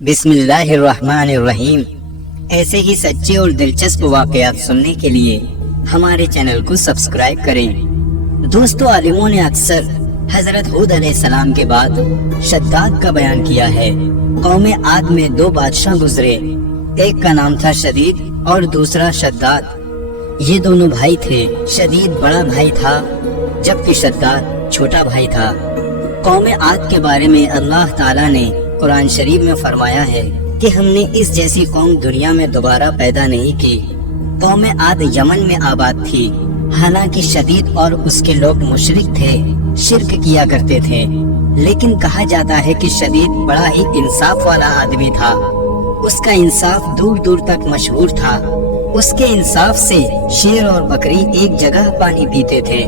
بسم اللہ الرحمن الرحیم۔ ایسے ہی سچے اور دلچسپ واقعات سننے کے لیے ہمارے چینل کو سبسکرائب کریں۔ دوستو، عالموں نے اکثر حضرت ہود علیہ السلام کے بعد شداد کا بیان کیا ہے۔ قوم عاد میں دو بادشاہ گزرے، ایک کا نام تھا شدید اور دوسرا شداد۔ یہ دونوں بھائی تھے۔ شدید بڑا بھائی تھا جبکہ شداد چھوٹا بھائی تھا۔ قوم عاد کے بارے میں اللہ تعالیٰ نے قرآن شریف میں فرمایا ہے کہ ہم نے اس جیسی قوم دنیا میں دوبارہ پیدا نہیں کی۔ قوم عاد یمن میں آباد تھی، حالانکہ شدید اور اس کے لوگ مشرک تھے، شرک کیا کرتے تھے، لیکن کہا جاتا ہے کہ شدید بڑا ہی انصاف والا آدمی تھا۔ اس کا انصاف دور دور تک مشہور تھا۔ اس کے انصاف سے شیر اور بکری ایک جگہ پانی پیتے تھے۔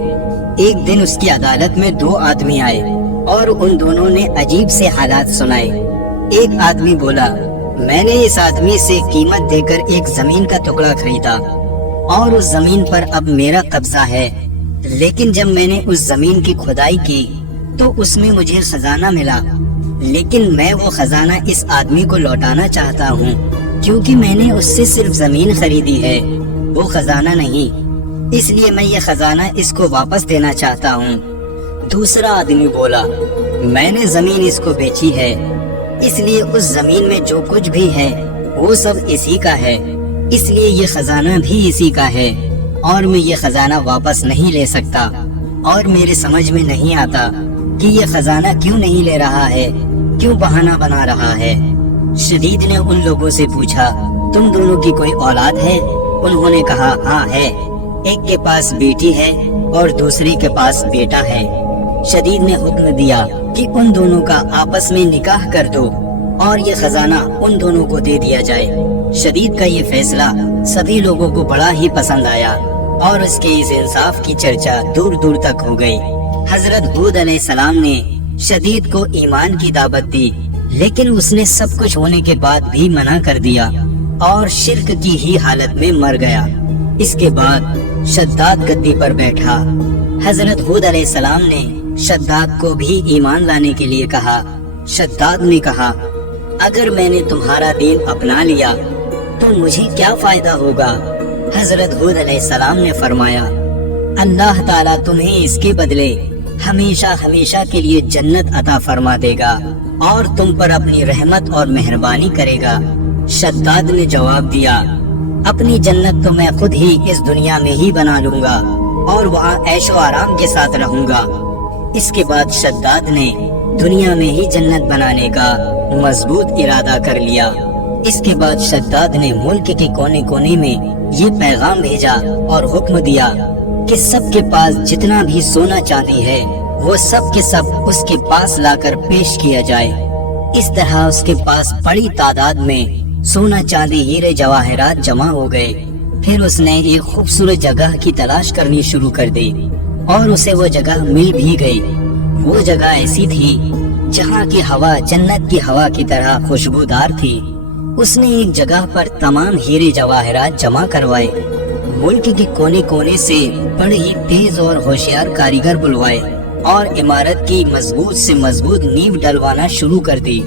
ایک دن اس کی عدالت میں دو آدمی آئے اور ان دونوں نے عجیب سے حالات سنائے۔ ایک آدمی بولا، میں نے اس آدمی سے قیمت دے کر ایک زمین کا ٹکڑا خریدا اور اس زمین پر اب میرا قبضہ ہے، لیکن جب میں نے اس زمین کی کھدائی کی تو اس میں مجھے خزانہ ملا، لیکن میں وہ خزانہ اس آدمی کو لوٹانا چاہتا ہوں کیونکہ میں نے اس سے صرف زمین خریدی ہے، وہ خزانہ نہیں، اس لیے میں یہ خزانہ اس کو واپس دینا چاہتا ہوں۔ دوسرا آدمی بولا، میں نے زمین اس کو بیچی ہے، اس لیے اس زمین میں جو کچھ بھی ہے وہ سب اسی کا ہے، اس لیے یہ خزانہ بھی اسی کا ہے اور میں یہ خزانہ واپس نہیں لے سکتا، اور میرے سمجھ میں نہیں آتا کہ یہ خزانہ کیوں نہیں لے رہا ہے، کیوں بہانہ بنا رہا ہے۔ شدید نے ان لوگوں سے پوچھا، تم دونوں کی کوئی اولاد ہے؟ انہوں نے کہا، ہاں ہے، ایک کے پاس بیٹی ہے اور دوسری کے پاس بیٹا ہے۔ شدید نے حکم دیا کہ ان دونوں کا آپس میں نکاح کر دو اور یہ خزانہ ان دونوں کو دے دیا جائے۔ شدید کا یہ فیصلہ سبھی لوگوں کو بڑا ہی پسند آیا اور اس کے اس انصاف کی چرچا دور دور تک ہو گئی۔ حضرت ہود علیہ السلام نے شدید کو ایمان کی دعوت دی، لیکن اس نے سب کچھ ہونے کے بعد بھی منع کر دیا اور شرک کی ہی حالت میں مر گیا۔ اس کے بعد شداد گدی پر بیٹھا۔ حضرت ہود علیہ السلام نے شداد کو بھی ایمان لانے کے لیے کہا۔ شداد نے کہا، اگر میں نے تمہارا دین اپنا لیا تو مجھے کیا فائدہ ہوگا؟ حضرت ہود علیہ السلام نے فرمایا، اللہ تعالیٰ تمہیں اس کے بدلے ہمیشہ ہمیشہ کے لیے جنت عطا فرما دے گا اور تم پر اپنی رحمت اور مہربانی کرے گا۔ شداد نے جواب دیا، اپنی جنت تو میں خود ہی اس دنیا میں ہی بنا لوں گا اور وہاں عیش و آرام کے ساتھ رہوں گا۔ اس کے بعد شداد نے دنیا میں ہی جنت بنانے کا مضبوط ارادہ کر لیا۔ اس کے بعد شداد نے ملک کے کونے کونے میں یہ پیغام بھیجا اور حکم دیا کہ سب کے پاس جتنا بھی سونا چاندی ہے وہ سب کے سب اس کے پاس لا کر پیش کیا جائے۔ اس طرح اس کے پاس بڑی تعداد میں سونا چاندی ہیرے جواہرات جمع ہو گئے۔ پھر اس نے ایک خوبصورت جگہ کی تلاش کرنی شروع کر دی اور اسے وہ جگہ مل بھی گئی۔ وہ جگہ ایسی تھی جہاں کی ہوا جنت کی ہوا کی طرح خوشبودار تھی۔ اس نے ایک جگہ پر تمام ہیرے جواہرات جمع کروائے، ملک کے کونے کونے سے بڑے ہی تیز اور ہوشیار کاریگر بلوائے اور عمارت کی مضبوط سے مضبوط نیو ڈلوانا شروع کر دی۔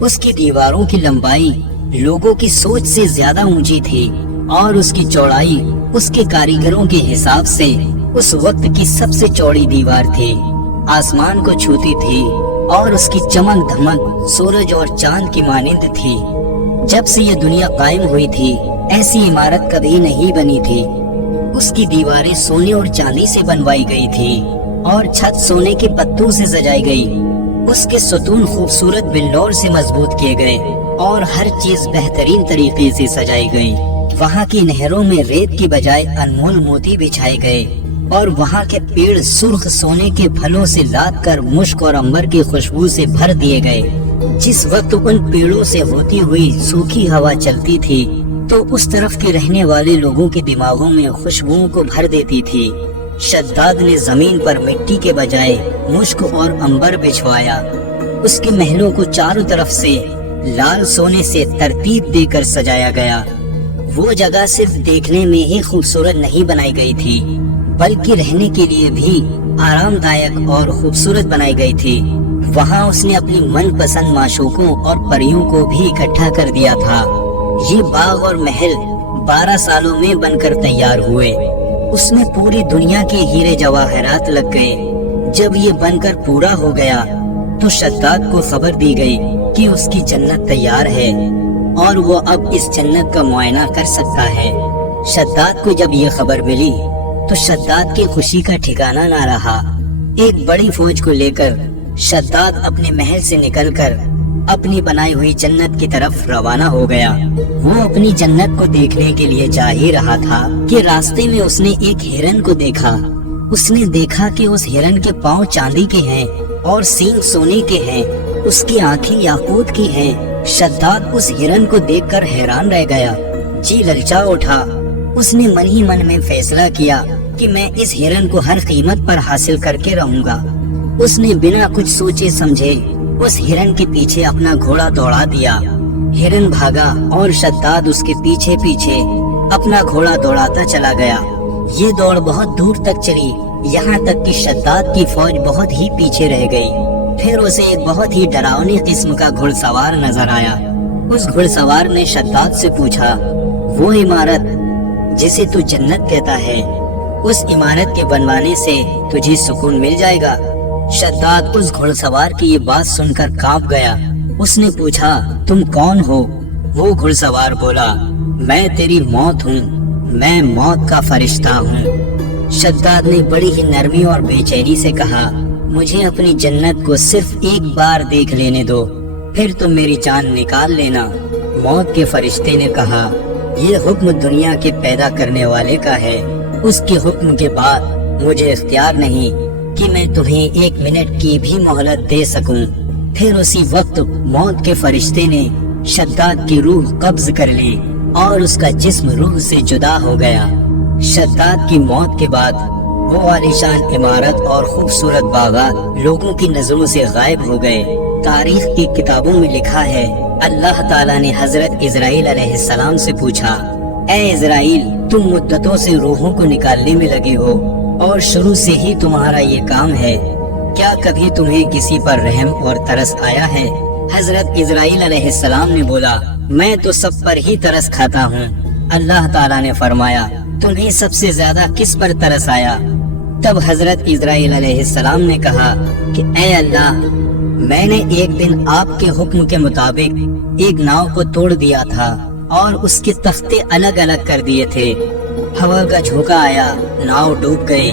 اس کی دیواروں کی لمبائی لوگوں کی سوچ سے زیادہ اونچی تھی اور اس کی چوڑائی اس کے کاریگروں کے حساب سے اس وقت کی سب سے چوڑی دیوار تھی، آسمان کو چھوتی تھی اور اس کی چمک دھمک سورج اور چاند کی مانند تھی۔ جب سے یہ دنیا قائم ہوئی تھی ایسی عمارت کبھی نہیں بنی تھی۔ اس کی دیواریں سونے اور چاندی سے بنوائی گئی تھی اور چھت سونے کے پتوں سے سجائی گئی۔ اس کے ستون خوبصورت بلور سے مضبوط کیے گئے اور ہر چیز بہترین طریقے سے سجائی گئی۔ وہاں کی نہروں میں ریت کی بجائے انمول موتی بچھائے گئے اور وہاں کے پیڑ سرخ سونے کے پھلوں سے لاد کر مشک اور عنبر کی خوشبو سے بھر دیے گئے۔ جس وقت ان پیڑوں سے ہوتی ہوئی سوکھی ہوا چلتی تھی تو اس طرف کے رہنے والے لوگوں کے دماغوں میں خوشبوؤں کو بھر دیتی تھی۔ شداد نے زمین پر مٹی کے بجائے مشک اور عنبر بچھوایا۔ اس کے محلوں کو چاروں طرف سے لال سونے سے ترتیب دے کر سجایا گیا۔ وہ جگہ صرف دیکھنے میں ہی خوبصورت نہیں بنائی گئی تھی بلکہ رہنے کے لیے بھی آرام دائک اور خوبصورت بنائی گئی تھی۔ वहाँ उसने अपनी मन पसंद माशूकों और परियों को भी इकट्ठा कर दिया था। ये बाग और महल 12 सालों में बनकर तैयार हुए। उसमें पूरी दुनिया के हीरे जवाहरात लग गए। जब ये बनकर पूरा हो गया तो शद्दाद को खबर दी गई कि उसकी जन्नत तैयार है और वो अब इस जन्नत का मुआयना कर सकता है। शद्दाद को जब ये खबर मिली तो शद्दाद की खुशी का ठिकाना ना रहा। एक बड़ी फौज को लेकर शद्दाद अपने महल से निकलकर अपनी बनाई हुई जन्नत की तरफ रवाना हो गया। वो अपनी जन्नत को देखने के लिए जा ही रहा था कि रास्ते में उसने एक हिरन को देखा। उसने देखा कि उस हिरन के पाँव चांदी के हैं और सींग सोने के हैं, उसकी आंखें याकूत की हैं। शद्दाद उस हिरन को देखकर हैरान रह गया, जी ललचा उठा। उसने मन ही मन में फैसला किया कि मैं इस हिरन को हर कीमत पर हासिल करके रहूंगा। उसने बिना कुछ सोचे समझे उस हिरन के पीछे अपना घोड़ा दौड़ा दिया। हिरन भागा और शद्दाद उसके पीछे पीछे अपना घोड़ा दौड़ाता चला गया। ये दौड़ बहुत दूर तक चली, यहाँ तक कि शद्दाद की फौज बहुत ही पीछे रह गई। फिर उसे एक बहुत ही डरावनी किस्म का घुड़सवार नजर आया। उस घुड़सवार ने शद्दाद से पूछा, वो इमारत जिसे तू जन्नत कहता है, उस इमारत के बनवाने से तुझे सुकून मिल जाएगा? शद्दाद उस घुड़सवार की ये बात सुनकर कांप गया। उसने पूछा, तुम कौन हो? वो घुड़सवार बोला, मैं तेरी मौत हूँ, मैं मौत का फरिश्ता हूँ। शद्दाद ने बड़ी ही नरमी और बेचैनी से कहा, मुझे अपनी जन्नत को सिर्फ एक बार देख लेने दो, फिर तुम मेरी जान निकाल लेना। मौत के फरिश्ते ने कहा, ये हुक्म दुनिया के पैदा करने वाले का है। उसके हुक्म के बाद मुझे इख्तियार नहीं कि मैं तुम्हें 1 मिनट की भी मोहलत दे सकूं। फिर उसी वक्त मौत के फरिश्ते ने शद्दाद की रूह कब्ज कर ली और उसका जिस्म रूह से जुदा हो गया। शद्दाद की मौत के बाद वो आलीशान इमारत और खूबसूरत बागात लोगों की नजरों से गायब हो गए। तारीख की किताबों में लिखा है, अल्लाह ताला ने हजरत इजराइल अलैहिस्सलाम से पूछा, ए इजराइल, तुम मुद्दतों से रूहों को निकालने में लगे हो और शुरू से ही तुम्हारा ये काम है। क्या कभी तुम्हें किसी पर रहम और तरस आया है? हजरत इजराइल अलैहिस्सलाम ने बोला, मैं तो सब पर ही तरस खाता हूँ। अल्लाह ताला ने फरमाया, तुम्हें सबसे ज्यादा किस पर तरस आया? तब हजरत इजराइल अलैहिस्सलाम ने कहा कि ए अल्लाह, मैंने एक दिन आपके हुक्म के मुताबिक एक नाव को तोड़ दिया था और उसके तख्ते अलग अलग कर दिए थे। हवा का झोंका आया, नाव डूब गई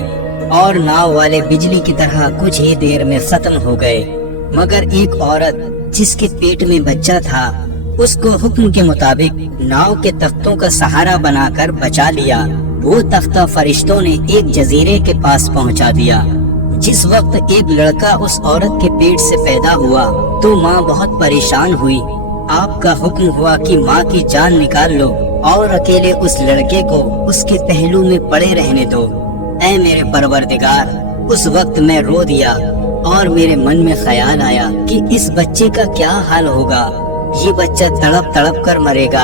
और नाव वाले बिजली की तरह कुछ ही देर में खत्म हो गए। मगर एक औरत जिसके पेट में बच्चा था, उसको हुक्म के मुताबिक नाव के तख्तों का सहारा बनाकर बचा लिया। वो तख्ता फरिश्तों ने एक जजीरे के पास पहुंचा दिया। जिस वक्त एक लड़का उस औरत के पेट से पैदा हुआ तो माँ बहुत परेशान हुई। आपका हुक्म हुआ कि माँ की जान निकाल लो और अकेले उस लड़के को उसके पहलू में पड़े रहने दो। ऐ मेरे परवरदिगार, उस वक्त मैं रो दिया और मेरे मन में ख्याल आया कि इस बच्चे का क्या हाल होगा। ये बच्चा तड़प तड़प कर मरेगा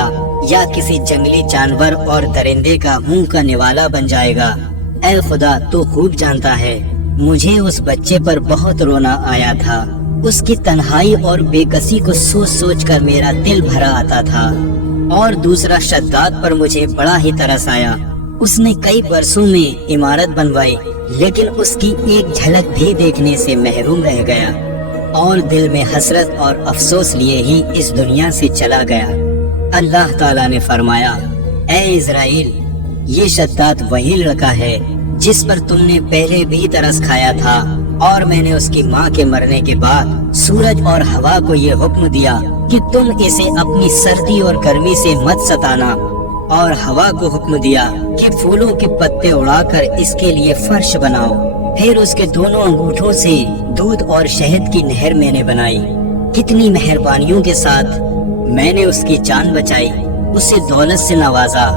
या किसी जंगली जानवर और दरिंदे का मुंह का निवाला बन जाएगा। ऐ खुदा, तू खूब जानता है, मुझे उस बच्चे पर बहुत रोना आया था। उसकी तन्हाई और बेकसी को सोच सोच कर मेरा दिल भरा आता था। और दूसरा, शद्दाद पर मुझे बड़ा ही तरस आया। उसने कई बरसों में इमारत बनवाई, लेकिन उसकी एक झलक भी देखने से महरूम रह गया और दिल में हसरत और अफसोस लिए ही इस दुनिया से चला गया। अल्लाह ताला ने फरमाया, ए इजराइल, ये शद्दाद वही लड़का है जिस पर तुमने पहले भी तरस खाया था और मैंने उसकी माँ के मरने के बाद सूरज और हवा को ये हुक्म दिया कि तुम इसे अपनी सर्दी और गर्मी से मत सताना, और हवा को हुक्म दिया कि फूलों के पत्ते उड़ाकर इसके लिए फर्श बनाओ। फिर उसके दोनों अंगूठों से दूध और शहद की नहर मैंने बनाई। कितनी मेहरबानियों के साथ मैंने उसकी जान बचाई, उसे दौलत से नवाजा,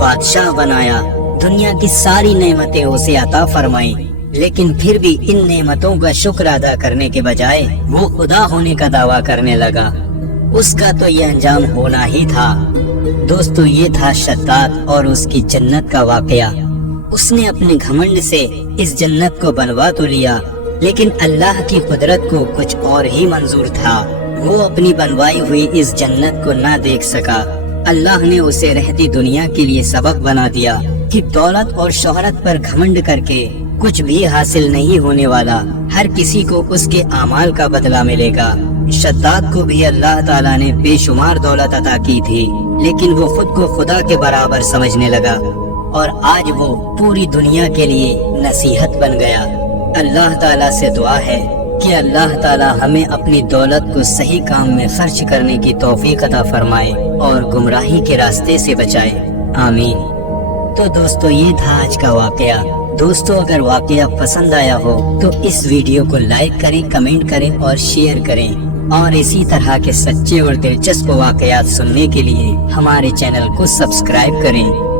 बादशाह बनाया, दुनिया की सारी नेमतें उसे अता फरमाई। लेकिन फिर भी इन नेमतों का शुक्र अदा करने के बजाय वो खुदा होने का दावा करने लगा। उसका तो ये अंजाम होना ही था। दोस्तों, ये था शद्दाद और उसकी जन्नत का वाकया। उसने अपने घमंड से इस जन्नत को बनवा तो लिया, लेकिन अल्लाह की कुदरत को कुछ और ही मंजूर था। वो अपनी बनवाई हुई इस जन्नत को ना देख सका। अल्लाह ने उसे रहती दुनिया के लिए सबक बना दिया कि दौलत और शोहरत पर घमंड करके कुछ भी हासिल नहीं होने वाला। हर किसी को उसके आमाल का बदला मिलेगा। शद्दाद को भी अल्लाह ताला ने बेशुमार दौलत अता की थी, लेकिन वो खुद को खुदा के बराबर समझने लगा और आज वो पूरी दुनिया के लिए नसीहत बन गया। अल्लाह ताला से दुआ है कि अल्लाह ताला हमें अपनी दौलत को सही काम में खर्च करने की तौफीक अता फरमाए और गुमराही के रास्ते से बचाए। आमीन। तो दोस्तों, ये था आज का वाकया। दोस्तों, अगर वाकया पसंद आया हो तो इस वीडियो को लाइक करें, कमेंट करें और शेयर करें। और इसी तरह के सच्चे और दिलचस्प वाकयात सुनने के लिए हमारे चैनल को सब्सक्राइब करें।